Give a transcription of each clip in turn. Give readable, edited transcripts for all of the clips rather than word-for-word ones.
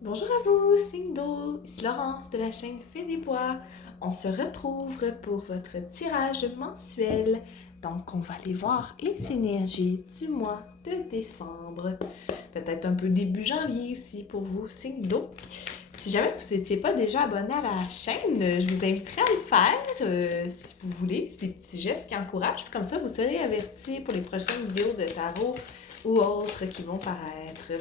Bonjour à vous, signe d'eau, ici Laurence de la chaîne Fée des Bois. On se retrouve pour votre tirage mensuel. Donc, on va aller voir les énergies du mois de décembre. Peut-être un peu début janvier aussi pour vous, signe d'eau. Si jamais vous n'étiez pas déjà abonné à la chaîne, je vous inviterai à le faire si vous voulez. C'est des petits gestes qui encouragent. Puis comme ça, vous serez avertis pour les prochaines vidéos de tarot ou autres qui vont paraître.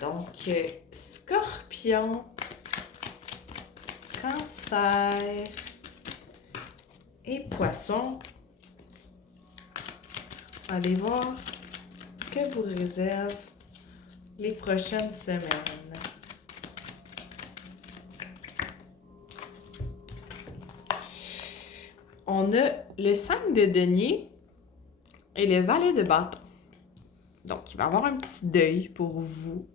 Donc, Scorpion, Cancer et Poisson. Allez voir que vous réserve les prochaines semaines. On a le 5 de denier et le valet de bâton. Donc, il va y avoir un petit deuil pour vous,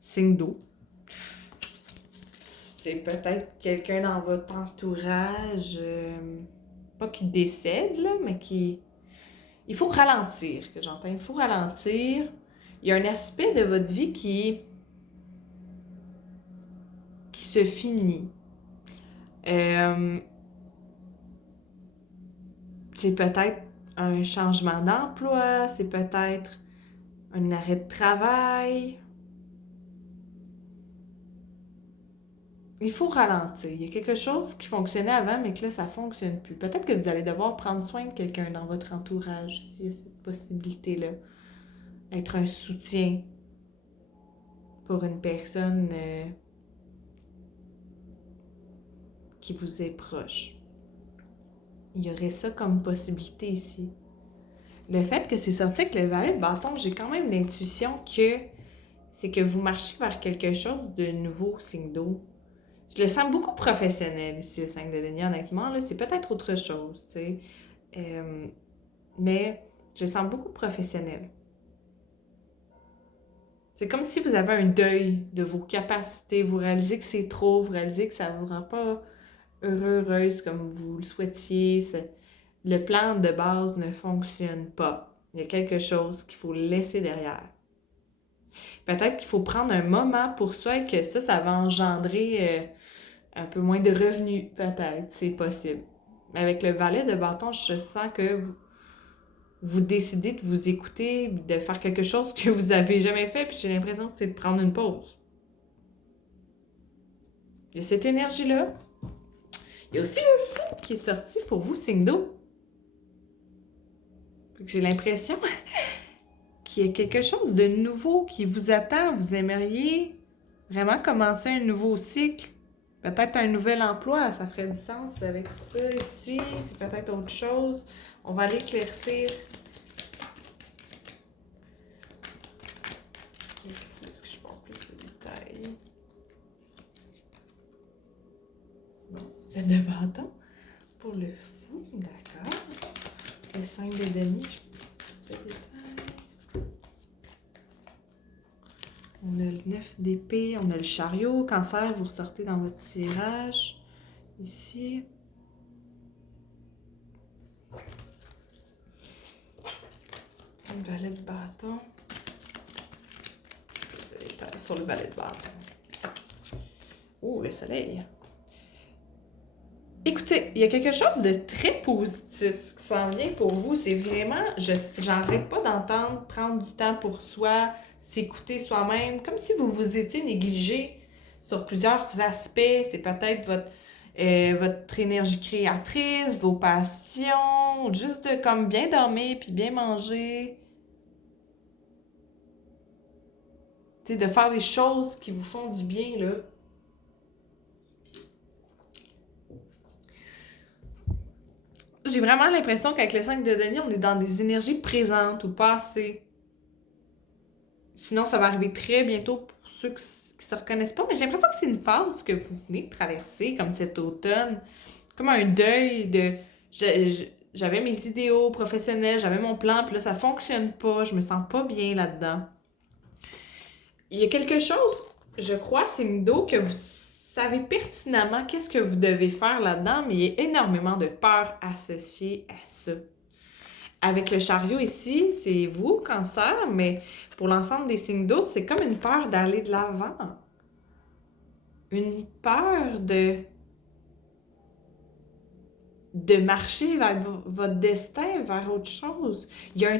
signe d'eau. C'est peut-être quelqu'un dans votre entourage, pas qui décède, là, mais qui... Il faut ralentir, que j'entends. Il faut ralentir. Il y a un aspect de votre vie qui se finit. C'est peut-être un changement d'emploi, c'est peut-être un arrêt de travail. Il faut ralentir. Il y a quelque chose qui fonctionnait avant, mais que là, ça ne fonctionne plus. Peut-être que vous allez devoir prendre soin de quelqu'un dans votre entourage, s'il y a cette possibilité-là. Être un soutien pour une personne qui vous est proche. Il y aurait ça comme possibilité ici. Le fait que c'est sorti avec le valet de bâton, j'ai quand même l'intuition que c'est que vous marchez vers quelque chose de nouveau, signe d'eau. Je le sens beaucoup professionnel ici, le 5 de denier, honnêtement. Là, c'est peut-être autre chose, tu sais. Mais je le sens beaucoup professionnel. C'est comme si vous avez un deuil de vos capacités. Vous réalisez que c'est trop, vous réalisez que ça ne vous rend pas heureuse comme vous le souhaitiez. Le plan de base ne fonctionne pas. Il y a quelque chose qu'il faut laisser derrière. Peut-être qu'il faut prendre un moment pour soi et que ça va engendrer un peu moins de revenus, peut-être, c'est possible. Mais avec le valet de bâton, je sens que vous décidez de vous écouter, de faire quelque chose que vous avez jamais fait, puis j'ai l'impression que c'est de prendre une pause. Il y a cette énergie-là. Il y a aussi le fou qui est sorti pour vous, signe d'eau. J'ai l'impression qu'il y a quelque chose de nouveau qui vous attend. Vous aimeriez vraiment commencer un nouveau cycle. Peut-être un nouvel emploi, ça ferait du sens avec ça ici. C'est peut-être autre chose. On va aller éclaircir. Est-ce que je peux avoir plus de détails? Bon, c'est de bâton. Pour le fou, d'accord. Le 5 de denier, je peux détails. On a le 9 d'épée, on a le chariot. Cancer, vous ressortez dans votre tirage. Ici. Un valet de bâton. C'est sur le valet de bâton. Oh, le soleil. Écoutez, il y a quelque chose de très positif qui s'en vient pour vous. C'est vraiment, j'arrête pas d'entendre prendre du temps pour soi, s'écouter soi-même, comme si vous vous étiez négligé sur plusieurs aspects. C'est peut-être votre énergie créatrice, vos passions, juste de comme bien dormir puis bien manger. Tu sais, de faire des choses qui vous font du bien, là. J'ai vraiment l'impression qu'avec le 5 de denier, on est dans des énergies présentes ou passées. Sinon, ça va arriver très bientôt pour ceux qui se reconnaissent pas. Mais j'ai l'impression que c'est une phase que vous venez de traverser, comme cet automne. Comme un deuil de... J'avais mes idéaux professionnels, j'avais mon plan, puis là, ça fonctionne pas. Je me sens pas bien là-dedans. Il y a quelque chose, je crois, signe d'eau, que vous savez pertinemment qu'est-ce que vous devez faire là-dedans, mais il y a énormément de peur associée à ça. Avec le chariot ici, c'est vous, Cancer, mais pour l'ensemble des signes d'eau, c'est comme une peur d'aller de l'avant. Une peur de marcher vers votre destin, vers autre chose. Il y a un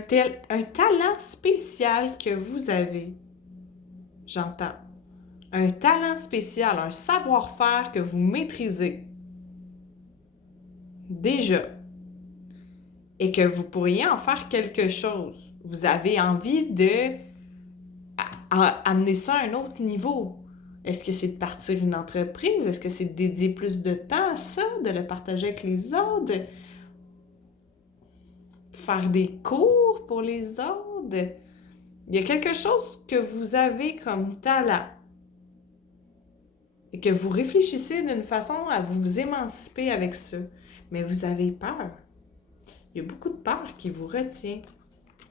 talent spécial que vous avez, j'entends. Un talent spécial, un savoir-faire que vous maîtrisez déjà et que vous pourriez en faire quelque chose. Vous avez envie de amener ça à un autre niveau. Est-ce que c'est de partir une entreprise? Est-ce que c'est de dédier plus de temps à ça, de le partager avec les autres, de faire des cours pour les autres? Il y a quelque chose que vous avez comme talent et que vous réfléchissez d'une façon à vous émanciper avec ça. Mais vous avez peur. Il y a beaucoup de peur qui vous retient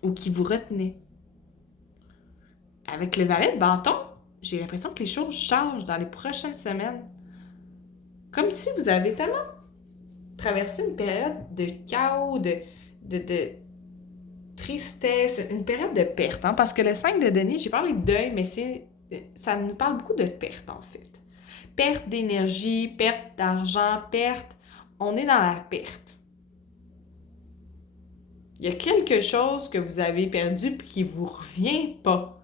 ou qui vous retenait. Avec le valet de bâton, j'ai l'impression que les choses changent dans les prochaines semaines. Comme si vous avez tellement traversé une période de chaos, de tristesse, une période de perte. Hein? Parce que le 5 de denier, j'ai parlé de deuil, mais ça nous parle beaucoup de perte, en fait. Perte d'énergie, perte d'argent, perte. On est dans la perte. Il y a quelque chose que vous avez perdu et qui ne vous revient pas.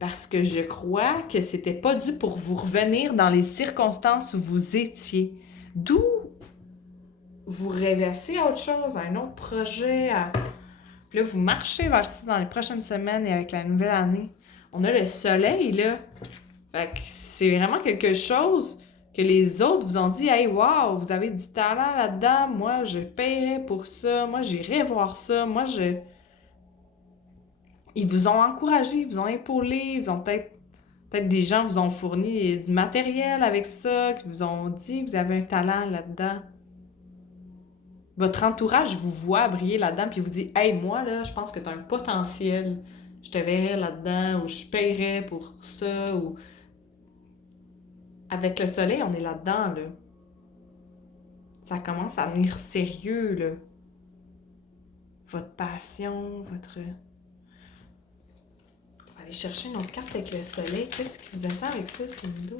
Parce que je crois que c'était pas dû pour vous revenir dans les circonstances où vous étiez. D'où vous rêvassez à autre chose, à un autre projet. Puis là, vous marchez vers ça dans les prochaines semaines et avec la nouvelle année. On a le soleil, là. Fait que c'est vraiment quelque chose que les autres vous ont dit « Hey, wow, vous avez du talent là-dedans. Moi, je paierais pour ça. Moi, j'irais voir ça. Moi, je... » Ils vous ont encouragé, ils vous ont épaulé, ils ont peut-être des gens vous ont fourni du matériel avec ça, qui vous ont dit vous avez un talent là-dedans. Votre entourage vous voit briller là-dedans puis vous dit « Hey, moi, là, je pense que tu as un potentiel. Je te verrais là-dedans ou je paierais pour ça. » ou avec le soleil, on est là-dedans, là. Ça commence à venir sérieux, là. Votre passion, votre... On va aller chercher une autre carte avec le soleil. Qu'est-ce qui vous attend avec ça, Sindo?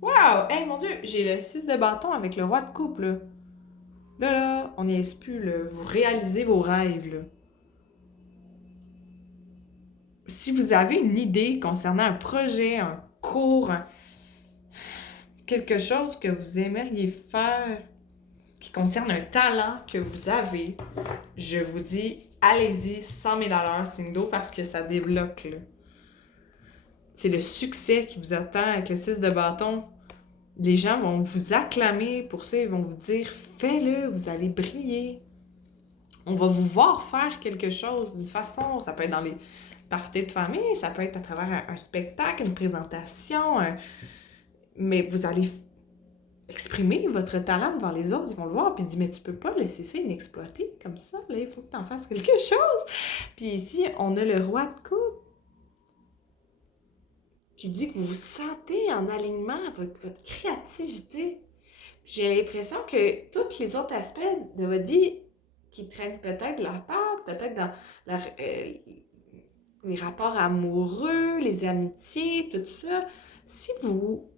Wow! Hey, mon Dieu! J'ai le 6 de bâton avec le roi de coupe, là. Là, on n'y est plus, là. Vous réalisez vos rêves, là. Si vous avez une idée concernant un projet, un cours, quelque chose que vous aimeriez faire qui concerne un talent que vous avez, je vous dis, allez-y, 100 000 $ Sindo, parce que ça débloque, là. C'est le succès qui vous attend avec le 6 de bâton. Les gens vont vous acclamer pour ça, ils vont vous dire « Fais-le, vous allez briller. » On va vous voir faire quelque chose d'une façon, ça peut être dans les parties de famille, ça peut être à travers un spectacle, une présentation, mais vous allez exprimer votre talent devant les autres, ils vont le voir, puis ils disent « Mais tu peux pas laisser ça inexploité comme ça, là, il faut que tu en fasses quelque chose. » Puis ici, on a le roi de coupe qui dit que vous vous sentez en alignement avec votre créativité. J'ai l'impression que tous les autres aspects de votre vie qui traînent peut-être la patte, peut-être dans les rapports amoureux, les amitiés, tout ça, si vous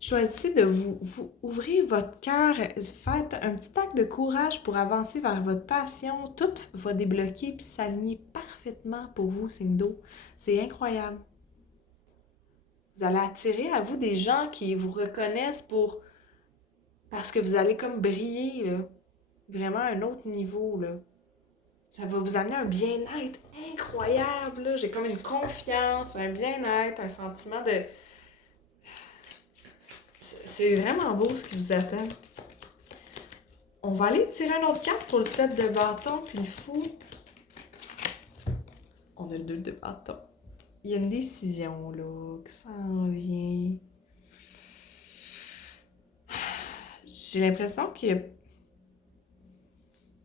choisissez de vous ouvrir votre cœur, faites un petit acte de courage pour avancer vers votre passion, tout va débloquer puis s'aligner parfaitement pour vous, signe d'eau. C'est incroyable. Vous allez attirer à vous des gens qui vous reconnaissent parce que vous allez comme briller, là. Vraiment à un autre niveau, là. Ça va vous amener un bien-être incroyable, là. J'ai comme une confiance, un bien-être, un sentiment de... C'est vraiment beau ce qui vous attend. On va aller tirer une autre carte pour le 7 de bâton, puis le fou. On a le 2 de bâton. Il y a une décision, là, qui s'en vient. J'ai l'impression qu'il y a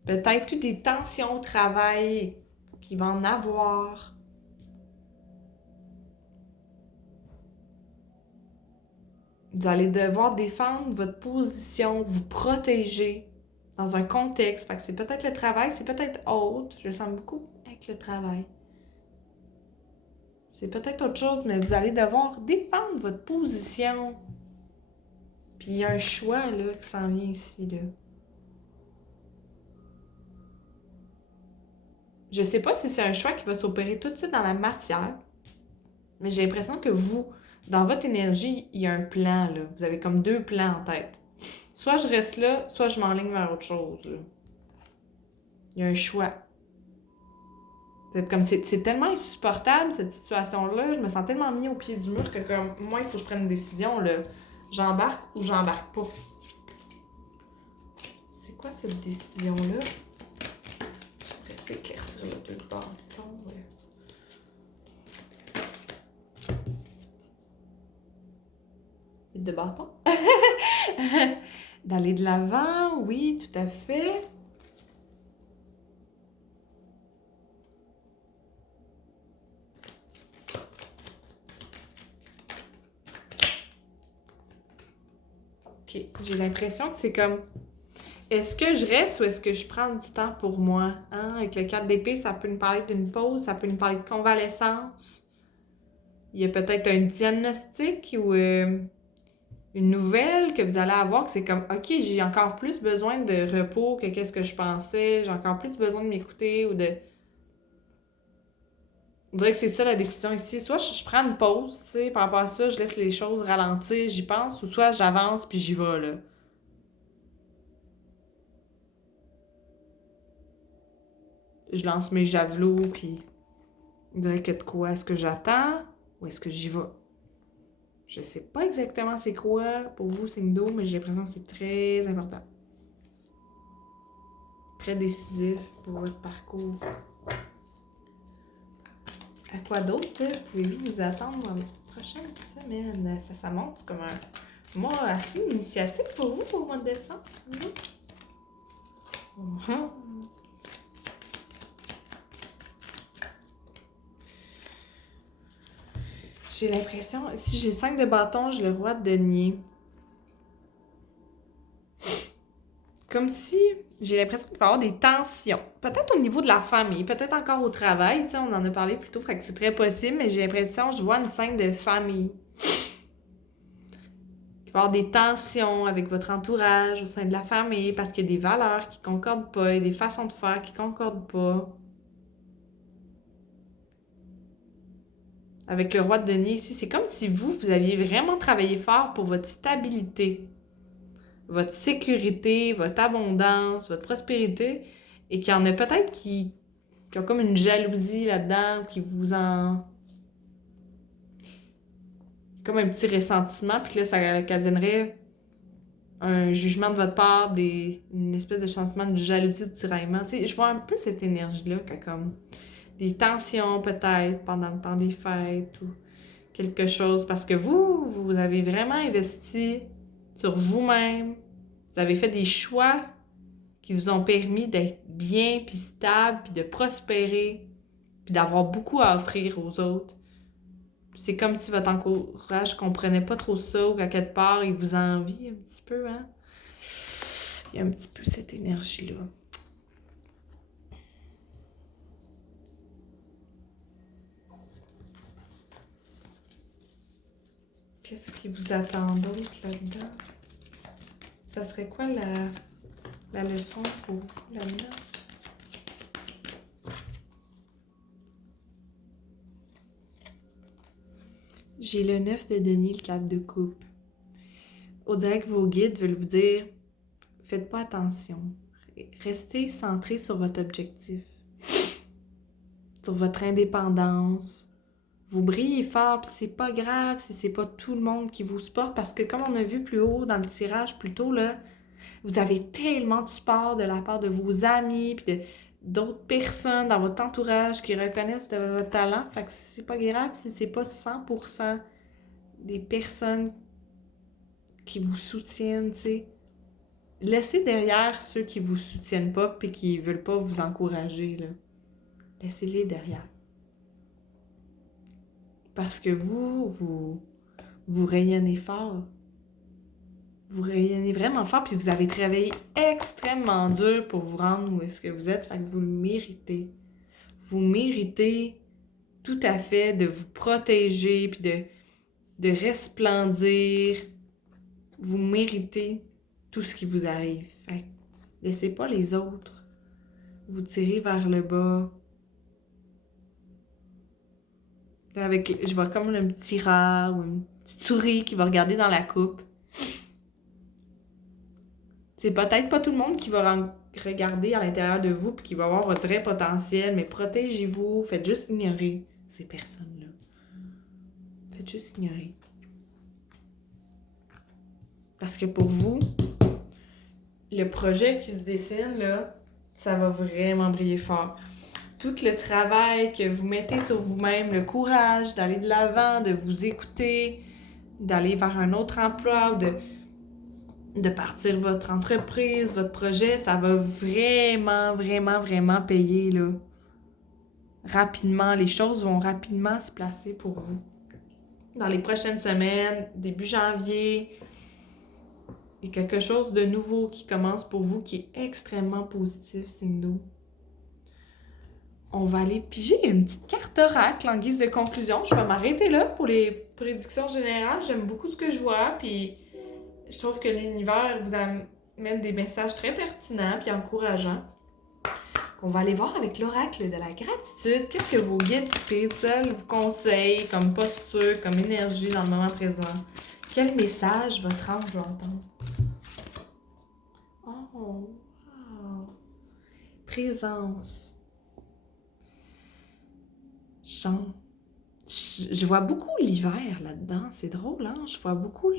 peut-être eu des tensions au travail qu'il va en avoir. Vous allez devoir défendre votre position, vous protéger dans un contexte. Fait que c'est peut-être le travail, c'est peut-être autre. Je le sens beaucoup avec le travail. C'est peut-être autre chose, mais vous allez devoir défendre votre position. Puis il y a un choix là, qui s'en vient ici. Là. Je sais pas si c'est un choix qui va s'opérer tout de suite dans la matière, mais j'ai l'impression que vous, dans votre énergie, il y a un plan. Là. Vous avez comme 2 plans en tête. Soit je reste là, soit je m'enligne vers autre chose. Là. Il y a un choix. C'est tellement insupportable, cette situation-là. Je me sens tellement mis au pied du mur que comme moi, il faut que je prenne une décision. Là. J'embarque ou j'embarque pas. C'est quoi cette décision-là? Je vais s'éclaircir le 2 bâtons. Ouais. De bâtons? D'aller de l'avant, oui, tout à fait. OK. J'ai l'impression que c'est comme... Est-ce que je reste ou est-ce que je prends du temps pour moi? Hein? Avec le 4 d'épée, ça peut nous parler d'une pause, ça peut nous parler de convalescence. Il y a peut-être un diagnostic ou une nouvelle que vous allez avoir que c'est comme, OK, j'ai encore plus besoin de repos que qu'est-ce que je pensais, j'ai encore plus besoin de m'écouter ou de... On dirait que c'est ça la décision ici. Soit je prends une pause, tu sais, par rapport à ça, je laisse les choses ralentir, j'y pense, ou soit j'avance puis j'y vais, là. Je lance mes javelots, puis on dirait que de quoi? Est-ce que j'attends ou est-ce que j'y vais? Je sais pas exactement c'est quoi pour vous, signe d'eau, mais j'ai l'impression que c'est très important. Très décisif pour votre parcours. À quoi d'autre pouvez-vous vous attendre dans les prochaines semaines? Ça monte comme un mois assez initiatique pour vous pour le mois de décembre. J'ai l'impression, si j'ai 5 de bâton, j'ai le roi de denier. Comme si j'ai l'impression qu'il va y avoir des tensions. Peut-être au niveau de la famille, peut-être encore au travail, tu sais, on en a parlé plus tôt, fait que c'est très possible, mais j'ai l'impression, je vois une scène de famille. Il va y avoir des tensions avec votre entourage au sein de la famille parce qu'il y a des valeurs qui concordent pas, il y a des façons de faire qui concordent pas. Avec le roi de denier ici, c'est comme si vous aviez vraiment travaillé fort pour votre stabilité, votre sécurité, votre abondance, votre prospérité, et qu'il y en a peut-être qui ont comme une jalousie là-dedans, qui vous en... comme un petit ressentiment, puis que là, ça occasionnerait un jugement de votre part, une espèce de changement de jalousie, de tiraillement. Tu sais, je vois un peu cette énergie-là, que comme des tensions peut-être pendant le temps des fêtes ou quelque chose, parce que vous avez vraiment investi sur vous-même, vous avez fait des choix qui vous ont permis d'être bien, puis stable, puis de prospérer, puis d'avoir beaucoup à offrir aux autres. C'est comme si votre entourage comprenait pas trop ça ou qu'à quelque part, il vous envie un petit peu, hein? Il y a un petit peu cette énergie-là. Qu'est-ce qui vous attend d'autre là-dedans? Ça serait quoi la leçon pour vous là-dedans? J'ai le 9 de denier, le 4 de coupe. On dirait que vos guides veulent vous dire, faites pas attention. Restez centré sur votre objectif, sur votre indépendance. Vous brillez fort, puis c'est pas grave si c'est pas tout le monde qui vous supporte, parce que comme on a vu plus haut dans le tirage plus tôt, là, vous avez tellement de support de la part de vos amis, puis d'autres personnes dans votre entourage qui reconnaissent de votre talent. Fait que c'est pas grave si c'est pas 100% des personnes qui vous soutiennent, tu sais. Laissez derrière ceux qui vous soutiennent pas puis qui veulent pas vous encourager, là. Laissez-les derrière. Parce que vous rayonnez fort. vous rayonnez vraiment fort, puis vous avez travaillé extrêmement dur pour vous rendre où est-ce que vous êtes, fait que vous le méritez. Vous méritez tout à fait de vous protéger, puis de resplendir. Vous méritez tout ce qui vous arrive. Fait que laissez pas les autres vous tirer vers le bas. Je vois comme un petit rat ou une petite souris qui va regarder dans la coupe. C'est peut-être pas tout le monde qui va regarder à l'intérieur de vous et qui va voir votre vrai potentiel, mais protégez-vous, faites juste ignorer ces personnes-là. Faites juste ignorer. Parce que pour vous, le projet qui se dessine, là, ça va vraiment briller fort. Tout le travail que vous mettez sur vous-même, le courage d'aller de l'avant, de vous écouter, d'aller vers un autre emploi ou de partir votre entreprise, votre projet, ça va vraiment, vraiment, vraiment payer, là. Rapidement, les choses vont rapidement se placer pour vous. Dans les prochaines semaines, début janvier, il y a quelque chose de nouveau qui commence pour vous qui est extrêmement positif, signe d'eau. On va aller piger une petite carte oracle en guise de conclusion. Je vais m'arrêter là pour les prédictions générales. J'aime beaucoup ce que je vois, puis je trouve que l'univers vous amène des messages très pertinents puis encourageants. On va aller voir avec l'oracle de la gratitude. Qu'est-ce que vos guides spirituels vous conseillent comme posture, comme énergie dans le moment présent? Quel message votre âme veut entendre? Oh, wow! Présence. Chant. Je vois beaucoup l'hiver là-dedans. C'est drôle, hein? Je vois beaucoup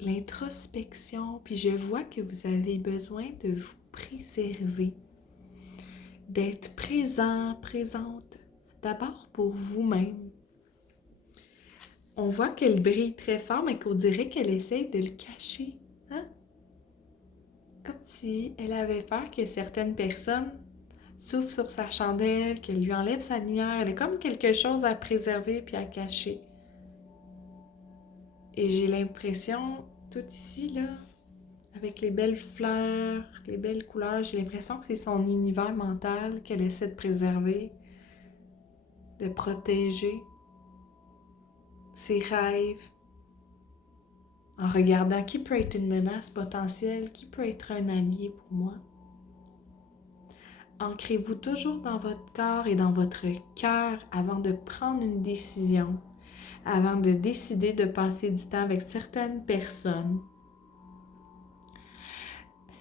l'introspection. Puis je vois que vous avez besoin de vous préserver. D'être présent, présente. D'abord pour vous-même. On voit qu'elle brille très fort, mais qu'on dirait qu'elle essaie de le cacher. Hein? Comme si elle avait peur que certaines personnes souffle sur sa chandelle, qu'elle lui enlève sa lumière. Elle est comme quelque chose à préserver puis à cacher. Et j'ai l'impression, tout ici, là, avec les belles fleurs, les belles couleurs, j'ai l'impression que c'est son univers mental qu'elle essaie de préserver, de protéger, ses rêves, en regardant qui peut être une menace potentielle, qui peut être un allié pour moi. Ancrez-vous toujours dans votre corps et dans votre cœur avant de prendre une décision, avant de décider de passer du temps avec certaines personnes.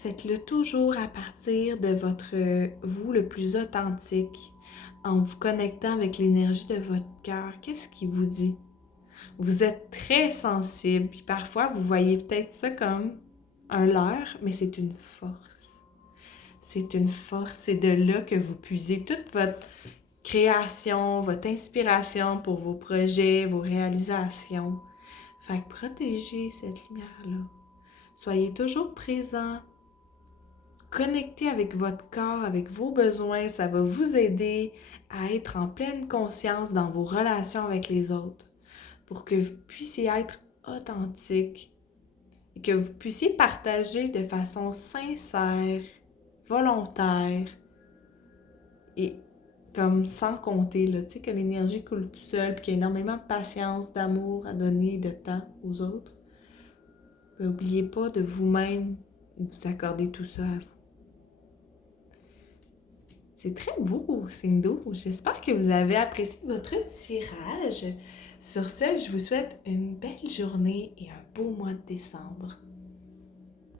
Faites-le toujours à partir de votre vous le plus authentique, en vous connectant avec l'énergie de votre cœur. Qu'est-ce qui vous dit? Vous êtes très sensible, puis parfois vous voyez peut-être ça comme un leurre, mais c'est une force. C'est une force, c'est de là que vous puisez toute votre création, votre inspiration pour vos projets, vos réalisations. Fait que protégez cette lumière-là. Soyez toujours présent. Connectez avec votre corps, avec vos besoins. Ça va vous aider à être en pleine conscience dans vos relations avec les autres pour que vous puissiez être authentique et que vous puissiez partager de façon sincère, volontaire et comme sans compter, là, tu sais, que l'énergie coule tout seul puis qu'il y a énormément de patience, d'amour à donner, de temps aux autres. N'oubliez pas de vous-même vous accorder tout ça à vous. C'est très beau, signe d'eau. J'espère que vous avez apprécié votre tirage. Sur ce, je vous souhaite une belle journée et un beau mois de décembre.